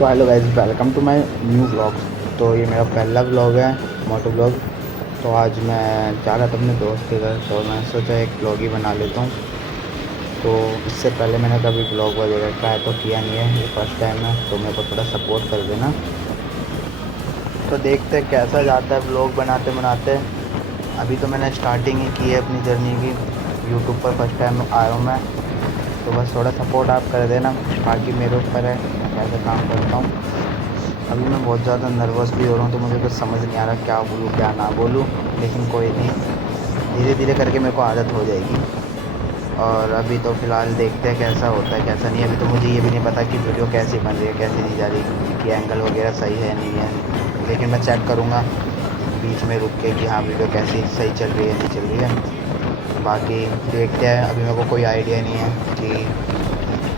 तो hello guys, welcome to my new blog. तो ये मेरा पहला ब्लॉग है, मोटो ब्लॉग। तो आज मैं जा रहा था अपने दोस्त के घर, तो मैं सोचा एक ब्लॉग ही बना लेता हूँ। तो इससे पहले मैंने कभी ब्लॉग वगैरह ट्राई तो किया नहीं है, ये फर्स्ट टाइम है, तो मेरे को थोड़ा सपोर्ट कर देना। तो देखते हैं कैसा जाता है ब्लॉग बनाते बनाते। अभी तो मैंने स्टार्टिंग ही की है अपनी जर्नी की, यूट्यूब पर फर्स्ट टाइम आया हूँ मैं। तो बस थोड़ा सपोर्ट आप कर देना, बाकी मेरे ऊपर है मैं कैसे काम करता हूँ। अभी मैं बहुत ज़्यादा नर्वस भी हो रहा हूँ, तो मुझे कुछ समझ नहीं आ रहा क्या बोलूँ क्या ना बोलूँ। लेकिन कोई नहीं, धीरे धीरे करके मेरे को आदत हो जाएगी। और अभी तो फ़िलहाल देखते हैं कैसा होता है कैसा नहीं। अभी तो मुझे ये भी नहीं पता कि वीडियो कैसी बन रही है कैसी नहीं जा रही, कि एंगल वगैरह सही है नहीं है। लेकिन मैं चेक करूँगा बीच में रुक के कि हाँ वीडियो कैसी सही चल रही है नहीं चल रही है। बाकी देखते हैं, अभी मेरे को कोई आइडिया नहीं है कि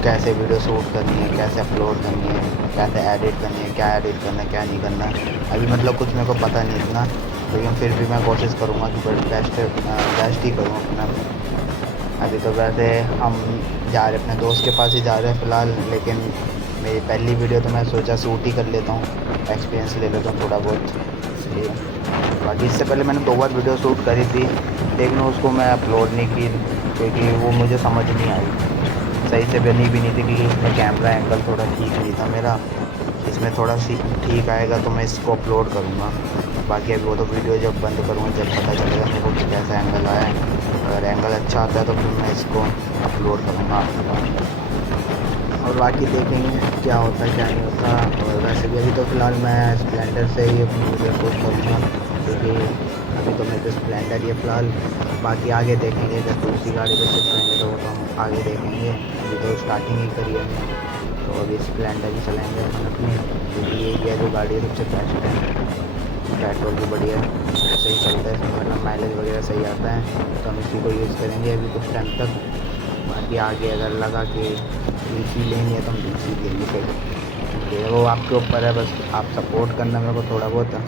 कैसे वीडियो शूट करनी है, कैसे अपलोड करनी है, कैसे एडिट करनी है, क्या एडिट करना है क्या नहीं करना है। अभी मतलब कुछ मेरे को पता नहीं इतना, लेकिन फिर भी मैं कोशिश करूँगा कि बेस्ट ही करूँ अपना। अभी तो वैसे हम जा रहे अपने दोस्त के पास ही जा रहे हैं फ़िलहाल, लेकिन मेरी पहली वीडियो तो मैं सोचा शूट ही कर लेता हूँ, एक्सपीरियंस ले लेता हूँ थोड़ा बहुत, इसलिए। बाकी इससे पहले मैंने 2 बार वीडियो शूट करी थी, लेकिन उसको मैं अपलोड नहीं की क्योंकि वो मुझे समझ नहीं आई, सही से बनी भी नहीं थी, क्योंकि इसमें कैमरा एंगल थोड़ा ठीक नहीं था मेरा। इसमें थोड़ा सी ठीक आएगा तो मैं इसको अपलोड करूँगा। बाकी अभी वो तो वीडियो जब बंद करूँगा जब पता चलेगा मेरे को कि कैसा एंगल आया है। अगर एंगल अच्छा आता है तो फिर मैं इसको अपलोड करूँगा आपके पास, और बाकी देखेंगे क्या होता है क्या नहीं होता। और वैसे भी अभी तो फ़िलहाल मैं स्प्लेंडर से ही अपनी वीडियो शूट करूँगा, क्योंकि अभी तो मेरे पे स्प्लेंडर ही है फ़िलहाल। बाकी आगे देखेंगे, जब दूसरी गाड़ी पे शिफ्ट होंगे तो वो तो हम आगे देखेंगे। अभी तो स्टार्टिंग ही करी है हमने, तो अभी स्प्लेंडर ही चलाएँगे हम अपनी, क्योंकि यही है जो गाड़ी सबसे बेस्ट है। पेट्रोल भी बढ़िया है, सही चलता है इसमें, मतलब माइलेज वगैरह सही आता है, तो हम इसी को यूज़ करेंगे अभी कुछ टाइम तक। बाकी आगे अगर लगा कि डीसी लेनी है तो हम डीसी लेंगे फिर, ये वो आपके ऊपर है, बस आप सपोर्ट करना मेरे को थोड़ा बहुत,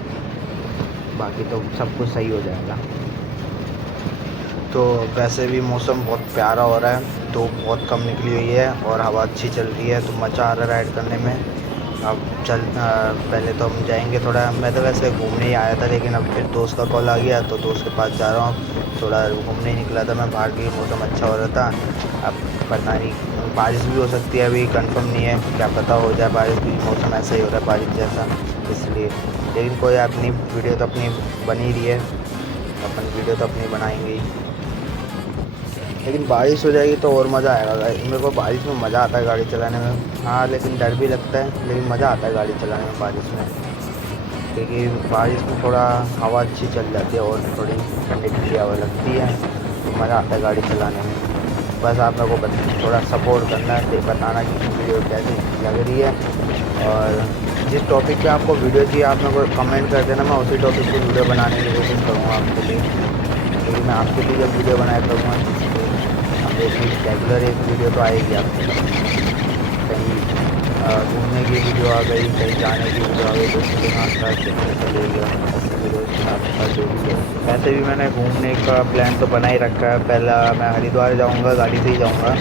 बाकी तो सब कुछ सही हो जाएगा। तो वैसे भी मौसम बहुत प्यारा हो रहा है, धूप बहुत कम निकली हुई है और हवा अच्छी चल रही है, तो मज़ा आ रहा है राइड करने में। अब पहले तो हम जाएंगे थोड़ा, मैं तो वैसे घूमने ही आया था, लेकिन अब फिर दोस्त का कॉल आ गया तो दोस्त के पास जा रहा हूँ। थोड़ा घूमने ही निकला था मैं बाहर, की मौसम अच्छा हो रहा था। अब पता नहीं बारिश भी हो सकती है, अभी कंफर्म नहीं है, क्या पता हो जाए बारिश भी, मौसम ऐसा ही हो रहा है बारिश जैसा, इसलिए। लेकिन कोई अपनी वीडियो तो अपनी बनी रही है, अपन वीडियो तो अपनी बनाएंगे ही। लेकिन बारिश हो जाएगी तो और मज़ा आएगा। मेरे को बारिश में मज़ा आता है गाड़ी चलाने में, हाँ लेकिन डर भी लगता है, लेकिन मज़ा आता है गाड़ी चलाने में बारिश में, क्योंकि बारिश में थोड़ा हवा अच्छी चल जाती है और थोड़ी ठंडी ठंडी हवा लगती है, तो मज़ा आता है गाड़ी चलाने में। बस आप मेरे को थोड़ा सपोर्ट करना है, बताना कि वीडियो कैसी लग रही है, और जिस टॉपिक पे आपको वीडियो चाहिए आप मेरे को कमेंट कर देना, मैं उसी टॉपिक पर वीडियो बनाने की कोशिश करूँगा आपके लिए, क्योंकि मैं आपके लिए जब वीडियो बनाया करूँगा तो अब एक रेगुलर एक वीडियो तो आएगी आपके पास। कहीं घूमने की वीडियो आ गई, कहीं जाने की वीडियो आ गई, दोस्तों के साथ साथ देखने चलेगा अपनी वीडियो के साथ साथ जो भी है। वैसे भी मैंने घूमने का प्लान तो बना ही रखा है, पहला मैं हरिद्वार जाऊंगा, गाड़ी से ही जाऊंगा,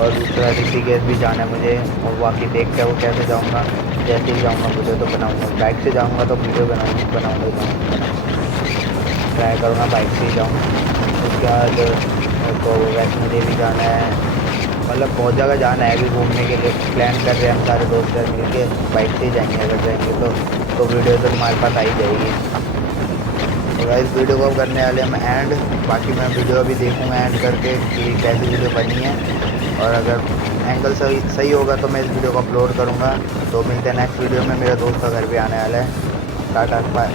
और दूसरा ऋषिकेश भी जाना है मुझे, और बाकी देखते हैं वो कैसे जाऊंगा। जैसे ही जाऊंगा वीडियो तो बनाऊंगा, बाइक से जाऊंगा तो वीडियो बनाऊंगा, ट्राई करूँगा बाइक से ही जाऊँ। उसके बाद मेरे को वैष्णो देवी जाना है, मतलब बहुत जगह जाना है अभी घूमने के लिए, प्लान कर रहे हैं हम सारे दोस्त यार मिल के, बाइक से ही जाएंगे अगर जाएंगे तो वीडियो तो तुम्हारे पास आ ही जाएगी। तो गाइस वीडियो को करने वाले हम एंड, बाकी मैं वीडियो अभी देखूँगा एंड करके कि कैसी वीडियो बनी है, और अगर एंगल सही सही होगा तो मैं इस वीडियो को अपलोड करूँगा। तो मिलते हैं नेक्स्ट वीडियो में, मेरे दोस्त का घर भी आने वाला है। Tata bye.